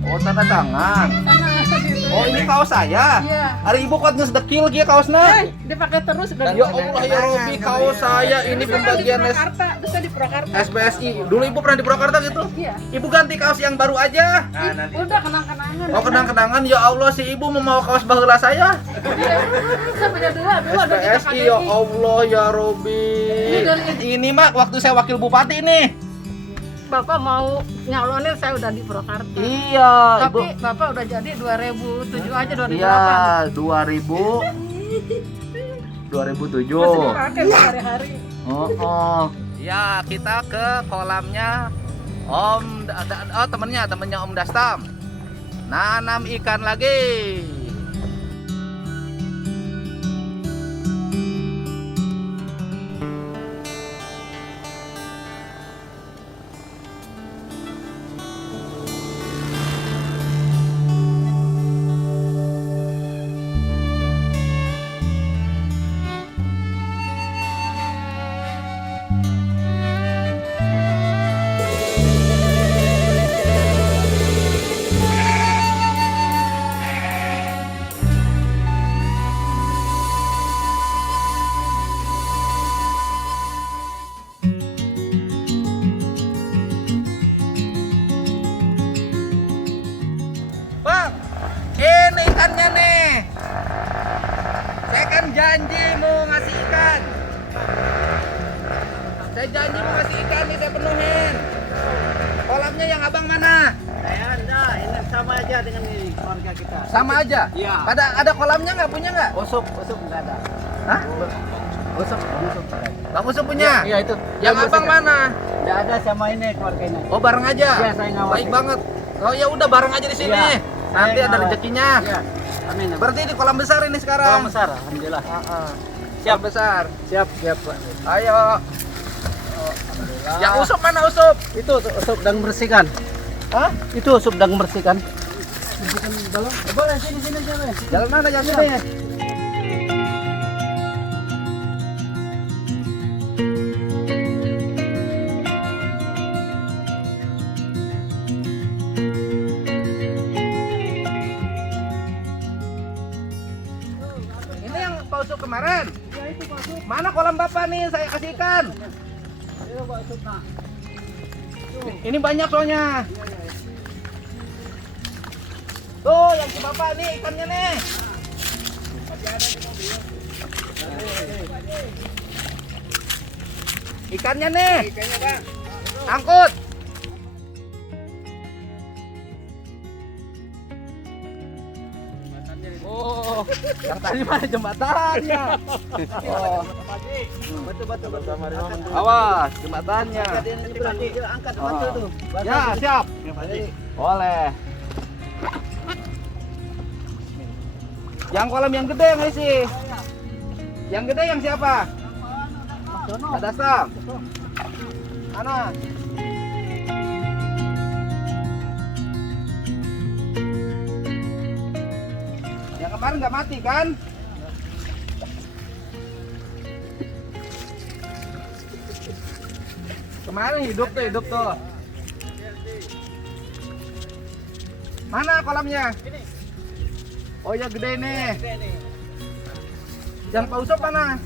Oh, tanda tangan. Sana gitu. Oh, ini kaos saya. Iya. Hari ibu kok ngedekil kia kaosna. Dipakai terus udah. Ya Allah ya Robi, kaos saya ini pembagian di Purwakarta, bisa di Purwakarta. SBSI. Dulu ibu pernah di Purwakarta gitu? Iya. Ibu ganti kaos yang baru aja. Udah kenang-kenangan. Oh, kenang-kenangan. Ya Allah, si ibu mau kaos baheula saya. Iya. Saya punya dua udah kita SBSI pakai. ya Allah ya Robi. Ini mah waktu saya wakil bupati nih. Bapak mau nyalonin, saya udah di Purwakarta. Iya, Tapi ibu. Bapak udah jadi 2007 aja, 2008. Iya, 2000. 2007. Masih dipakai sehari-hari. Oh. Ya, kita ke kolamnya temennya Om Dastam. Nanam ikan lagi. Bang, ini ikannya nih. Saya kan janji mau ngasih ikan. Saya janji mau ngasih ikan nih, saya penuhin. Kolamnya yang abang mana? Saya enggak, ini sama aja dengan ini keluarga kita. Sama aja? Iya. Ada kolamnya nggak, punya nggak? Usuk enggak ada. Hah? Usuk. Bang Usop punya? Iya itu. Yang abang mana? Enggak ada sama ini keluarga ini. Oh, bareng aja? Iya, saya ngawasin. Baik banget. Oh ya udah, bareng aja di sini. Iya. Nanti Saya ada ngawasi. rezekinya. Iya. Amin. Berarti di kolam besar ini sekarang. Kolam besar, alhamdulillah. Siap besar. Siap, Pak. Ayo. Alhamdulillah. Yang Usop mana Usop? Itu usuk dan bersihkan. Hah? Itu usuk dan bersihkan. Bersihkan dalam. Boleh sini jalan. Jalan mana? Jalan sini. Ini yang Pak Usop kemarin. Ya itu Pak Usuk. Mana kolam Bapak nih? Saya kasih ikan. Ayo Pak Usuk. Nah. Ini banyak soalnya. Tuh, yang si Bapak nih ikannya nih. Ikannya nih. Ikannya, Bang. Angkut. Oh, yang tadi mana jembatannya? Oh, Batu-batu awas jembatannya. Angkat Oh. batu tuh. Ya, siap. Boleh. Yang kolam yang gede yang isi. Yang gede yang siapa? Ada Sam. Mana? Yang kemarin nggak mati kan? Kemarin hidup tuh. Mana kolamnya? Oh ya gede nih. Yang Pak Usop mana?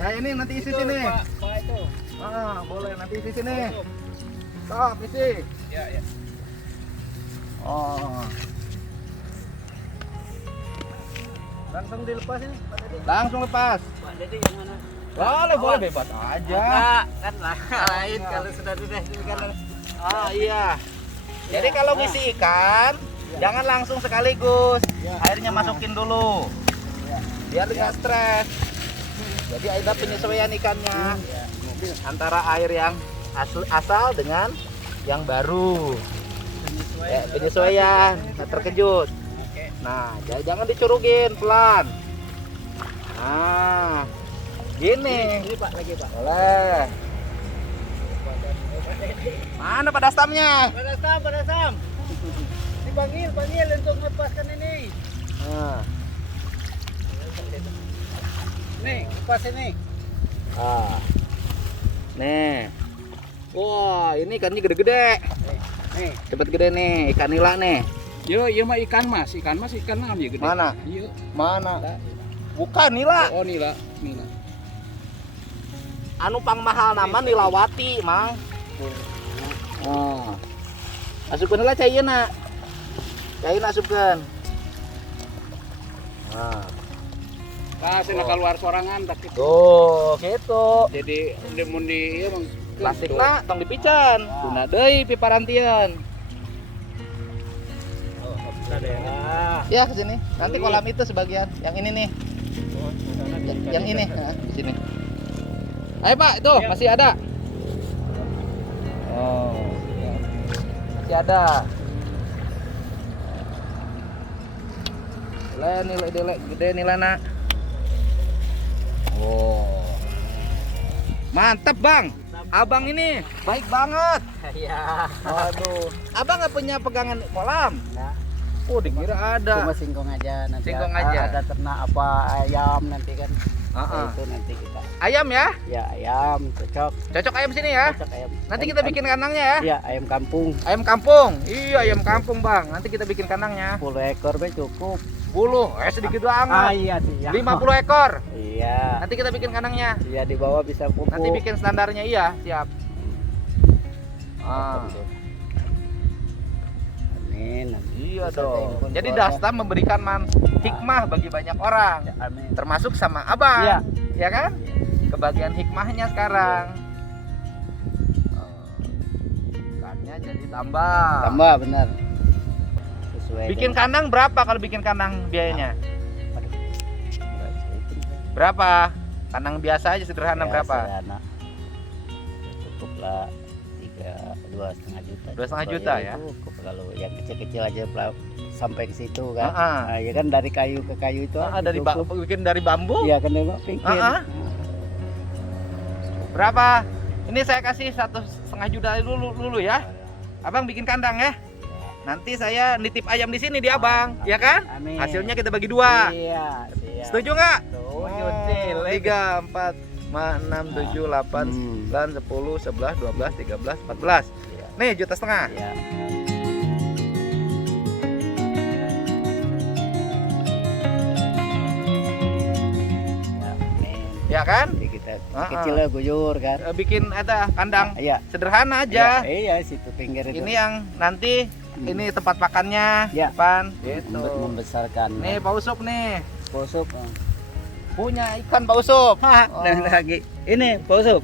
Ya ini nanti isi sini. Pak itu. Ah, boleh nanti isi sini. Sok isi. Ya. Oh, Langsung dilepas ini, Pak Dedi. langsung lepas. Pak Dedi yang mana? Boleh bebas aja. Enggak, kan lain kalau sudah kan. Ah iya. Jadi kalau ngisi ikan, jangan langsung sekaligus. Airnya masukin dulu. Biar nggak stres. Jadi ada penyesuaian ikannya antara air yang asal dengan yang baru. Penyesuaian, nggak terkejut. Nah, jangan dicurugin, pelan. Nah, gini. Ini Pak lagi Pak. Boleh. Mana pada stamnya? Pada Sam. Dipanggil untuk melepaskan ini. Nah, Nih, lepas ini. ah. Nih. Wah, ini ikannya gede-gede. Nih. Cepet gede nih, ikan nila nih. Yo, iya mah ikan mas ikan naon ya gede. Mana? Iya. Mana? Bukan nila. Oh nila. Anu pang mahal nama nilawati, Mang. Oh. Asupkeun heula cayeuna. Cayeuna asupkeun. Nah. Pas keluar sorangan tak gitu. Tuh, gitu. Jadi mun di ieu mah Plastikna tong dipican. Guna deui piparantieun. Ya ke sini. Nanti kolam itu sebagian. Yang ini nih. Yang ini, nah, di sini. Ayo Pak, itu masih ada. Oh, masih ada. Nilai gede nilana. Oh, mantap Bang. Abang ini baik banget. Iya. Waduh, abang nggak punya pegangan kolam? Nah, Oh, dikira ada. cuma singkong aja nanti. Singkong aja. Ada ternak apa ayam nanti kan. Ah. Itu nanti kita. Ayam ya? Ya ayam cocok. Cocok ayam sini ya. Cocok ayam. Nanti kita bikin kandangnya ya. Iya ayam kampung. Ayam kampung. Iya, ayam kampung, Bang. Nanti kita bikin kandangnya. 10 ekor be cukup. 10. Sedikit banget. Iya sih. 50 ekor. Iya. Nanti kita bikin kandangnya. Iya di bawah bisa pupuk. Nanti bikin standarnya iya, siap. Ah. Amin. Iya Bisa dong. diimpun Jadi keluarga. Dastam memberikan hikmah bagi banyak orang. Amin. Termasuk sama Abang. Iya. Ya kan? Kebagian hikmahnya sekarang. Ikannya jadi tambah. Tambah benar. Sesuai. Bikin kandang berapa kalau bikin kandang biayanya? Berapa? Kandang biasa aja sederhana berapa? Sederhana. Cukuplah 2,5 juta. 2,5 juta ya? Cukup kalau yang kecil-kecil aja sampai ke situ kan. Heeh. Nah, ya kan dari kayu ke kayu itu. Dari cukup. bikin dari bambu? Iya kan dia pikir. Heeh. Berapa? Ini saya kasih 1,5 juta dulu ya. Abang bikin kandang ya. Nanti saya nitip ayam di sini di Abang, ya kan? Amin. Hasilnya kita bagi 2. Iya, siap. Setuju nggak? Setuju, Oh, Cil. 3, 4, 5, 6, 7, 8, 9, 10, 11, 12, 13, 14. Iya. Nih, 1,5 juta. Iya. Ya, amin. Ya kan? Jadi kita Heeh. kecilnya guyur kan. Bikin ada kandang Iya. sederhana aja. Iya, situ pinggir itu. Ini yang nanti ini tempat makannya Ya. depan untuk gitu. membesarkan. Nih Pak Usup nih. Posok. Punya ikan Pak Usup. Oh. Dan lagi. Ini posok.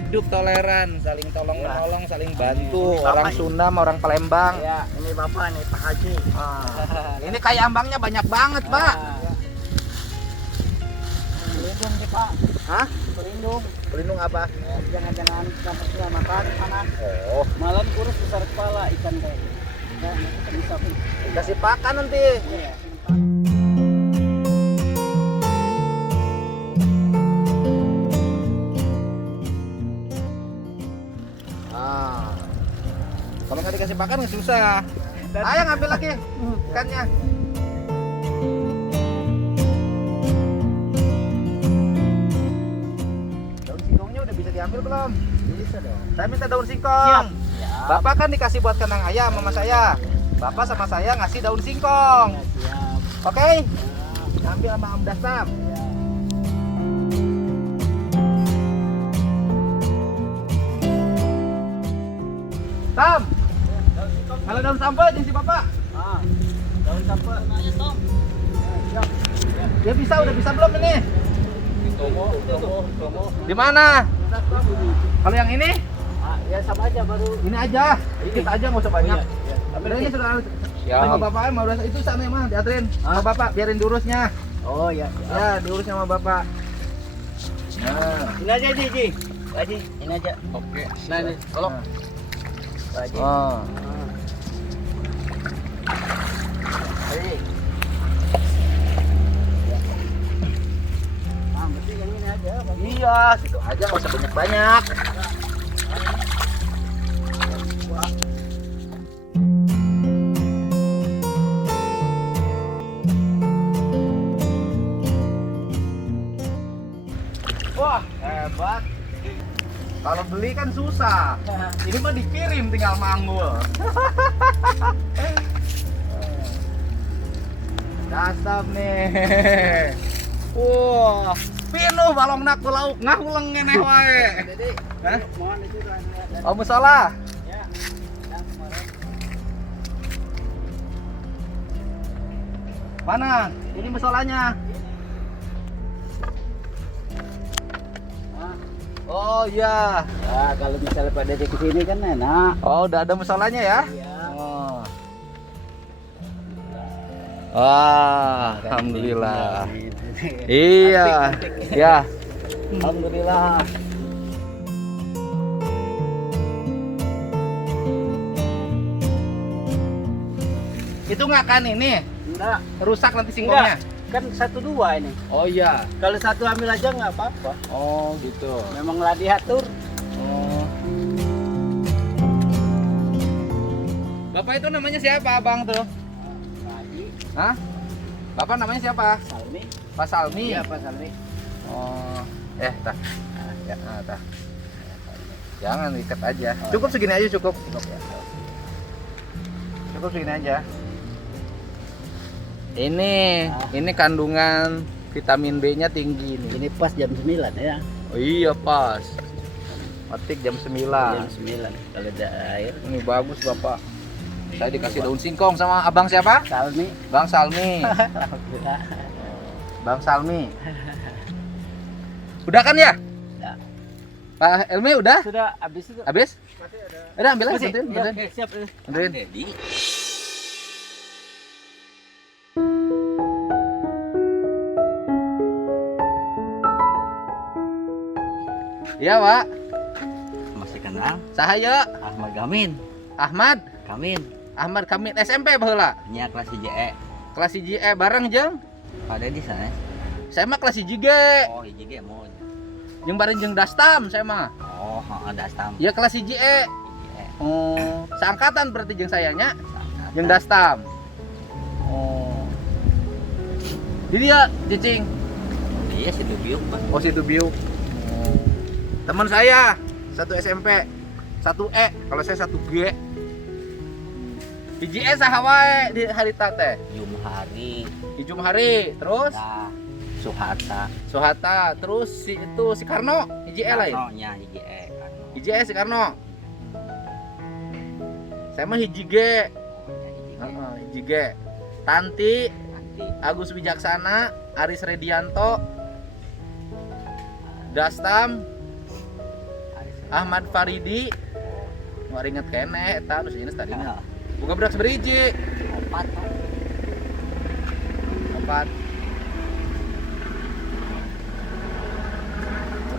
Hidup toleran, saling tolong Iya. menolong, saling bantu. Ini Orang Bapak. Sunda sama orang Palembang. Ya, ini Bapak nih Pak Haji. Ini kayak ambangnya banyak banget, Pak. Pelindung nih Pak. Hah? Pelindung. Pelindung apa? Jangan-jangan kampusnya makan panas. Oh, Malam kurus besar kepala ikan kayak gitu. Ya, kita bisa. dikasih pakan nanti. Iya. Ah. Kalau nggak dikasih pakan nggak susah. Ayo ngambil lagi ikannya. Daun singkongnya udah bisa diambil belum? Bisa dong. Saya minta daun singkong. Siap. Bapak kan dikasih buat kandang ayam sama saya. Bapak sama saya ngasih daun singkong. Ya, siap. Oke? Ambil sama Om Dastam. Ya. Tam. Kalau daun sampah jinsi Bapak. Ah, daun sampah. Ayo, Tom. Siap. Dia bisa udah bisa belum ini? Tomo. Di mana? Kalau yang ini? Ah, ya sama aja baru. Ini aja. Dikit aja nggak usah banyak. Iya. Udah ini sudah Siap. sama Bapak mau udah itu sana mah diaturin sama Bapak biarin diurusnya. Oh ya. Ya, diurusnya sama Bapak. Nah, Ini aja Ji. Haji, ini aja. Oke. Nah, ini tolong. Haji. oh. Haji. Ah, berarti yang ini aja, Bang. Iya, gitu aja nggak usah banyak-banyak. Wah, hebat. Kalau beli kan susah. Ini mah dikirim tinggal manggul. Dasar nih. Wah, pinuh balong nak ku lauk ngahuleng ngeneh wae. Hah? Oh, musola. Mana? Ini musolanya. Oh iya. Ya, kalau misalnya Pak Dede kesini kan enak. Oh, udah ada musolanya ya? Iya. Oh. Wah, alhamdulillah. Iya. Ya. Alhamdulillah. Itu nggak kan ini? Enggak, Rusak nanti singkongnya? kan 1-2 ini. Oh iya. Kalau satu ambil aja nggak apa-apa. Oh gitu. Memang lah diatur. Oh. Bapak itu namanya siapa, Abang tuh? Lagi, Hah? Bapak namanya siapa? Salmi. Pak Salmi. Iya, Pak Salmi. Oh. Tah. Ya, tah. Jangan ikat aja. Cukup segini aja cukup. Cukup ya. Cukup segini aja. Ini kandungan vitamin B-nya tinggi nih. Ini pas jam 9 ya. Oh iya pas. Petik jam 9. Jam 9 kalau ada air. Ini bagus Bapak. Saya dikasih daun singkong sama Abang siapa? Salmi. Bang Salmi. Alhamdulillah. Bang Salmi. Udah kan ya? Udah. Pak Elmi udah? Sudah habis itu. Habis? Udah ambil aja, Masih? bantuin, Ya, bantuin. oke, siap. Bantuin. Iya, Pak. Masih kenal? Sahaya Ahmad Gamin. Ahmad Kamin. SMP baheula. Nya kelas JE. Kelas 1 bareng jeung Ada di sana. saya mah kelas 1 Oh, hiji ge mau. jeung bareng jeung Dastam saya mah. Oh, ada stam. Ya kelas 1 JE. Oh, seangkatan berarti jeung sayangnya jeung Dastam. Oh. Jadi ya cicing. Iya, situ biuk, Pak. Oh situ biuk. Teman saya satu SMP, 1E, kalau saya 1G. Hiji E saha wae di harita teh? Jumhari. Di Jumhari, terus Nah, Suharta. Sohata, terus si Karno, hiji E lain. Nya hiji E. Hiji E si Karno. Saya mah hiji G. Heeh, hiji G. Tanti, Nanti Agus Wijaksana, Aris Redianto, Dastam, Ahmad Faridi. Mau inget kene eta terus ini tadinya. Buka berak seberiji. 4. 4.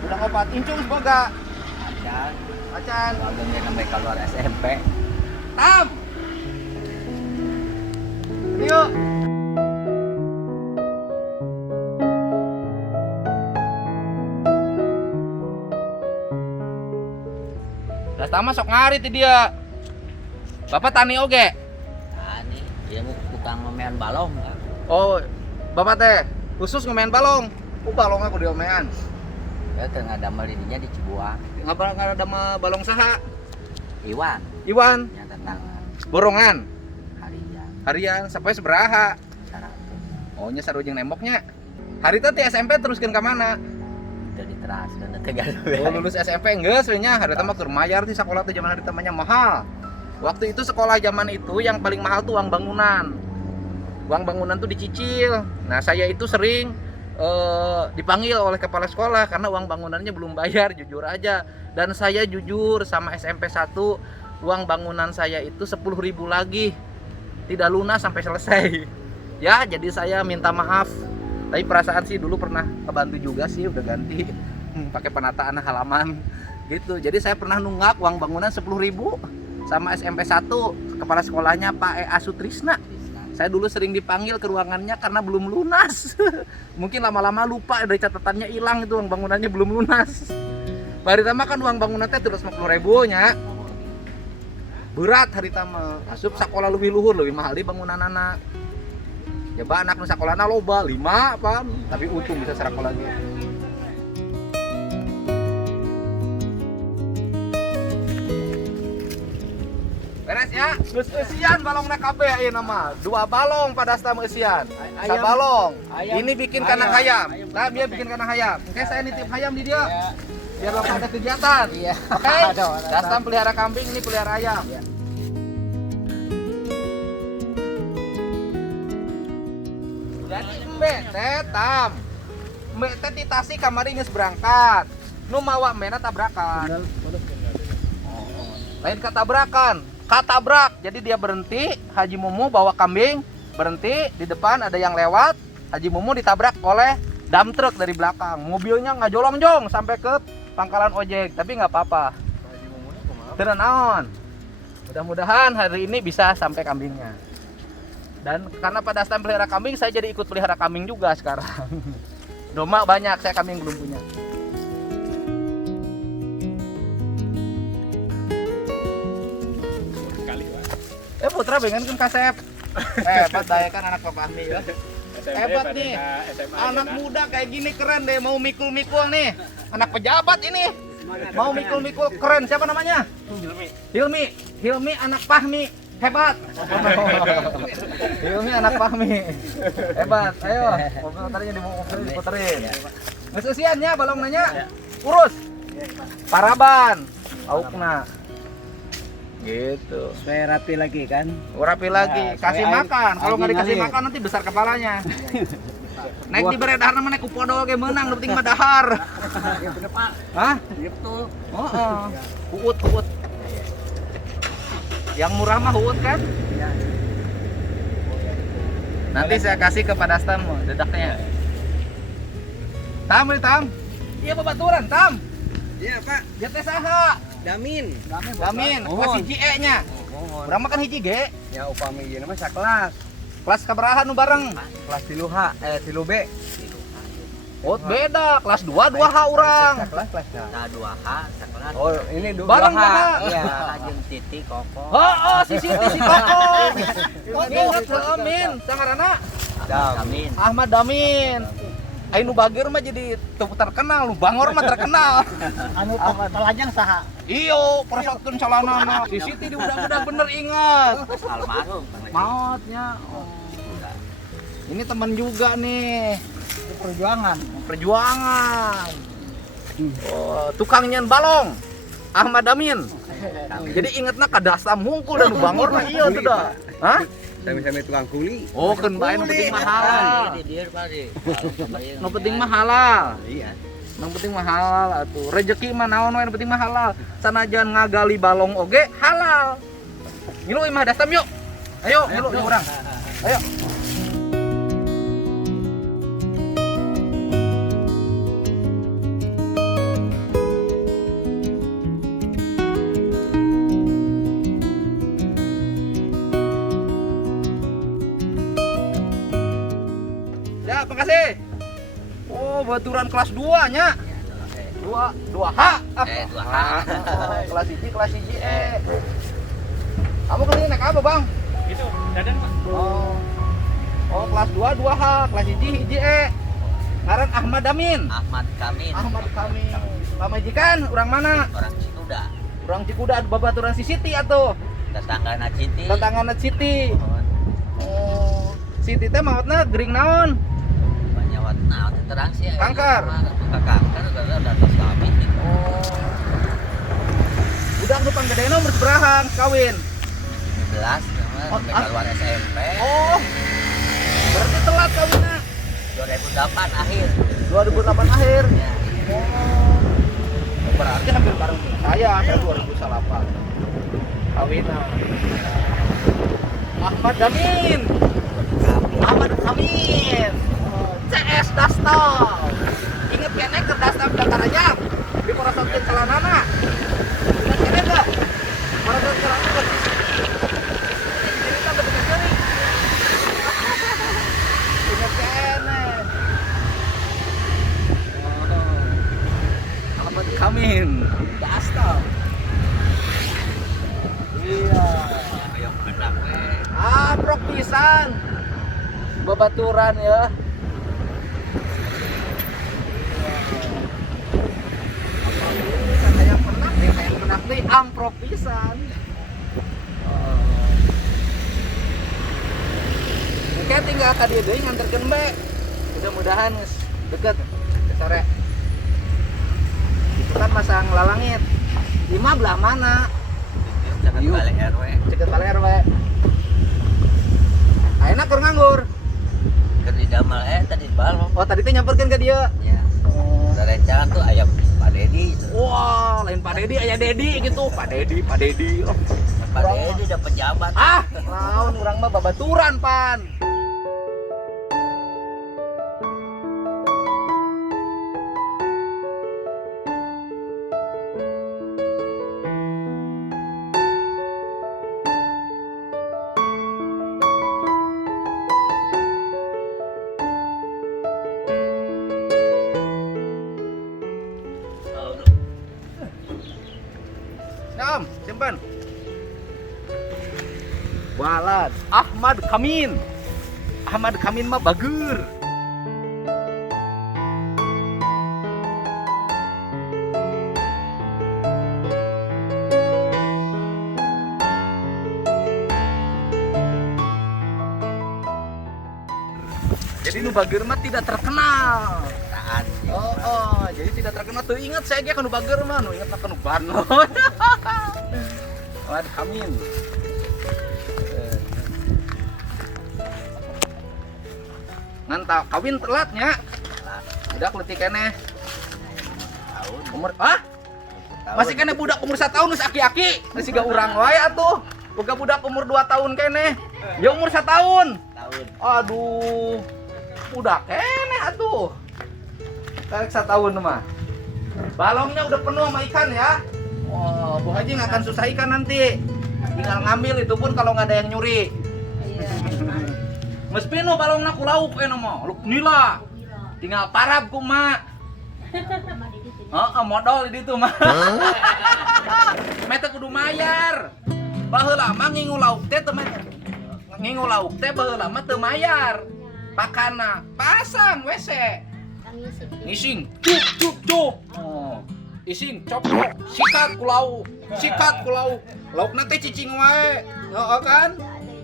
Udah 4. Incung boga. Acan. Acan. Kalau dia sampai keluar SMP. Tam. Yuk. Tama sok ngari ti dia. Bapak tani oge. Nah, ini dia mau tukang memean balong kan. Oh, Bapak teh khusus ngemain balong. Balong aku diomean. Ya tengah damel ininya di Cibuang. Ngapa ada mah balong saha? Iwan Iwan, yang tantangan borongan. harian Harian sampai seberaha? 100. Oh, nya sarujeng nemboknya. Hari itu di SMP teruskeun ka mana? Udah diteraskan Tegal. Oh, lulus SMP geus we nya. Hari mah keur mayar ti sakola teh zaman hari teh mahal. Waktu itu sekolah zaman itu yang paling mahal tuh uang bangunan. Uang bangunan tuh dicicil. Nah, saya itu sering dipanggil oleh kepala sekolah karena uang bangunannya belum bayar, jujur aja. Dan saya jujur sama SMP 1, uang bangunan saya itu 10.000 lagi. Tidak lunas sampai selesai. Ya, jadi saya minta maaf. Tapi perasaan sih dulu pernah kebantu juga sih, udah ganti pakai penataan halaman gitu. Jadi saya pernah nunggak uang bangunan 10.000 sama SMP 1, kepala sekolahnya Pak E.A. Sutrisna. Saya dulu sering dipanggil ke ruangannya karena belum lunas. Mungkin lama-lama lupa, dari catatannya hilang itu uang bangunannya belum lunas. Hari tama kan uang bangunannya terus 50.000 nya. Berat hari tama. Asup sekolah lebih luhur, lebih mahal di bangunan anak. Coba anak nu sakolana loba 5 apa, tapi untung bisa sekolah lagi. Beres ya. Geus eusian balongna kabeh ayeuna mah. 2 balong pada stam eusian. Sabalong. Ini bikin kandang ayam. Nah, biar bikin kandang ayam. Oke, saya nitip ayam di dia. Biar Bapak ada kegiatan. Iya. Oke. Dastam pelihara kambing, ini pelihara ayam. Jadi mbak tam. Mbak teh di Tasik kamari geus berangkat. Nu mawa mbena tabrakan. Lain katabrakan, katabrak. Jadi dia berhenti, Haji Mumu bawa kambing, berhenti di depan ada yang lewat, Haji Mumu ditabrak oleh dump truck dari belakang. Mobilnya nggak jolong-jong sampai ke pangkalan ojek, tapi nggak apa-apa. Tenan naon. Mudah-mudahan hari ini bisa sampai kambingnya. Dan karena pada saat pelihara kambing, saya jadi ikut pelihara kambing juga sekarang. Domba banyak, saya kambing belum punya. Putra pengen kan kasep. Hebat daya kan anak Papa Ahmi ya. Hebat nih. Anak muda kayak gini keren deh, mau mikul-mikul nih. Anak pejabat ini. Mau mikul-mikul keren. Siapa namanya? Hilmi anak Pahmi. Hebat. Hilmi anak Pahmi. Hebat. Ayo, mobil tadinya diputerin. Geus usiannya balong nanya. Urus. Paraban. Aukna. Gitu. Supaya rapi lagi kan. Rapi lagi, kasih makan. Kalau nggak dikasih makan nanti besar kepalanya. Naik di beredar nama naik kupodol kayak menang, penting mah dahar. Hah? Gitu. Oh, Uut. Yang murah mah uut kan? Nanti saya kasih ke Padastan mau dedaknya. Tam. Iya babaturan, Tam. Iya, Pak. Dia teh saha? Damin. Kelas hiji E-nya. Urang makan hiji G. Ya upami ieu mah sakelas. Kelas kaberaha nu bareng? Kelas 3H, 3B. Oh, beda. Kelas 2 2H urang. Kelas. Nah, 2H sekelas. Oh, ini 2H. Bareng, Pak. Iya. Jeung Titi Koko. Oh, si Siti si Koko. Ingat Amin, sangarana Amin. Ahmad Damin. Ainu bagir mah jadi terkenal, nu bangor mah terkenal. Anu telajang saha? Iyo, perasaan calanana. Si Siti di udah bener ingat. Almarhum. Mautnya. Oh. Ini teman juga nih. Perjuangan. Oh, tukang nyen balong. Ahmad Damin. Jadi ingetna ka Dastam hungkul dan nu bangor mah iya tuh dah. Hah? Sami-sami tukang kuli. Oh, keun bae nu penting mah halal. Di dieu Pak. Nu penting mah halal. Iya. Yang penting mah halal atuh. Rezeki mah naon we, yang penting mah halal. Sanajan ngagali balong oge halal. Ngilu imah Dastam yuk. Ayo, ngilu urang. Ayo. Ya, makasih. Oh, baturan kelas 2 nya. 2H. 2H. Kelas 1 Kamu kali naik apa, Bang? Itu dadan Pak. Oh, kelas 2 2H, kelas 1 hiji E. Ngaran Ahmad Damin. Ahmad Kamin. Pamajikan urang mana? Orang Cikuda. Urang Cikuda babaturan si Siti atuh. Tetanggana Citi. Tetanggana Siti. Oh, Siti teh maotna gering naon? Banyawat nah terang sih. Kanker. Kanker udah tos kami. Oh. Udah nu panggedena umur berapa kawin? 17 sampai keluar SMP. Oh. Berarti telat kawinnya. 2008 akhir. 2008 akhir. Ya. Oh. Berarti hampir bareng saya 2008. Kawinan. Ahmad Damin. CS Dastam. Ingat kene ke Dastam Jakarta di Porosokin Celanana. Ingat kene enggak? Porosokin Celanana. Ini kan betul kali. Ingat kene. Ahmad Kamin. Dastam. Iya. Ayo menang we. Prok pisan. Babaturan ya. Kayak pernah nih amprok pisan. mangga ka dieu deui nganterkeun be. Mudah-mudahan geus deket ke sore. Itu kan masang lalangit. Lima belah mana? Jangan balik RW. Ceket balik RW. Ayeuna keur nganggur. Keur di Damal tadi balong. Oh, tadi teh nyamperkeun ka dieu. Ya. Ada rencana tuh ayam Pak Dedi. Wah, lain Pak Dedi aya Dedi gitu. Pak Dedi. Oh. Pak Dedi udah pejabat. Ah, naon urang mah babaturan, Pan. Om, simpan. Walad Ahmad Kamin. Ahmad Kamin mah bager. Jadi nu bager mah tidak terkenal. Tahan. Oh, jadi tidak terkenal tuh ingat saya ge kanu bager mah nu ingat kanu Banlo. Ahmad Kamin. Ngantau kawin telatnya. Budak leutik keneh. Tahun. Umur masih kene budak umur 1 tahun geus aki-aki. Geus siga urang wae atuh. Boga budak umur 2 tahun keneh. Ya umur 1 tahun. Tahun. Aduh. Budak keneh atuh. Karek 1 tahun mah. Balongnya udah penuh sama ikan ya. Oh, Bu Haji nggak akan susah ikan nanti. Tinggal ngambil itu pun kalau nggak ada yang nyuri. Mesti no balongna ku lauk mah, lauk nila. Tinggal parab ku mak. Modal di ditu mah. Meta kudu mayar. Baheula mah ngingu lauk teh teu ngingu lauk teh baheula mah teu mayar. Pakana pasang WC. Ngising cuk. Oh. Ising copok sikat ku lauk. Laukna teh cicing wae. Heeh kan?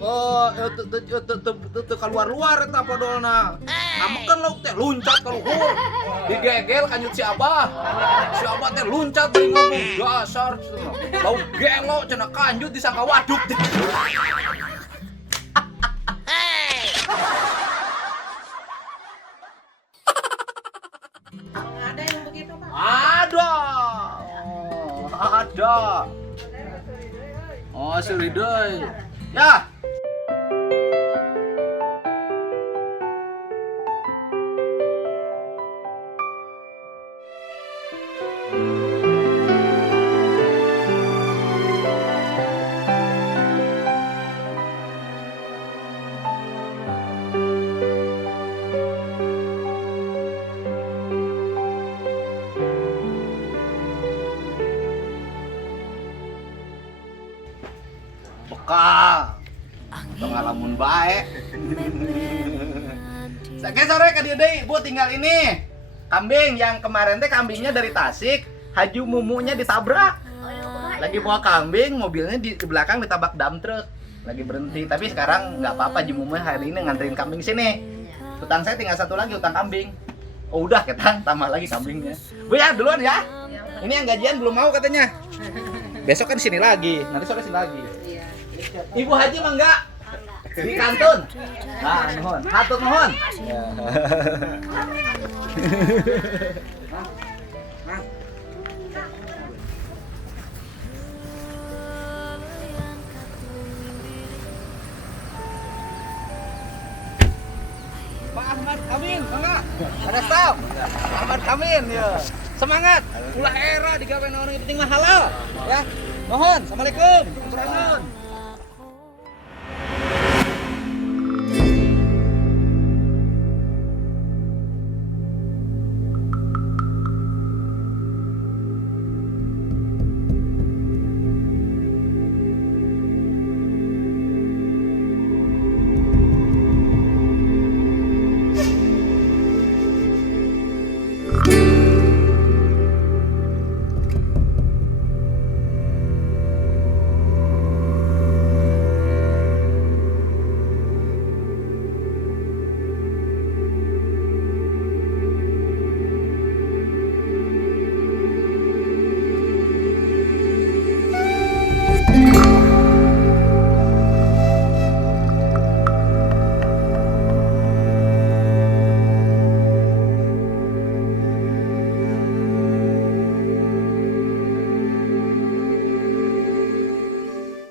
Oh, teu kaluar-luar eta podolna. Amekeun lauk teh luncat ka luhur. Digegel kanyut si Abah. Si Abah teh luncat deui ngomong dasar. Lauk gelo cenah kanjut disangka waduk. Ada yang begitu, Pak? Ada. Oh, Suridoy. Ya. Bekal pengalaman baik. Sore ka dieu deui, Bu, tinggal ini. Kambing yang kemarin teh kambingnya dari Tasik, Haji Mumunya ditabrak. Lagi bawa kambing, mobilnya di belakang ditabrak dump truck. Lagi berhenti, tapi sekarang nggak apa-apa, Haji Mumu hari ini nganterin kambing sini. Utang saya tinggal 1 lagi, utang kambing. Oh udah, ketang, tambah lagi kambingnya. Bu ya, duluan ya. Ini yang gajian belum mau katanya. Besok kan sini lagi, nanti sore sini lagi. Ibu Haji mah enggak? Di kantun. Ah, nuhun. Hatur nuhun. Pak Ahmad Kamin, enggak? Ada staf. Ahmad Kamin ya. Semangat. Ulah era digawe naon yang penting mah halal, ya. Nuhun. Assalamualaikum. Nuhun.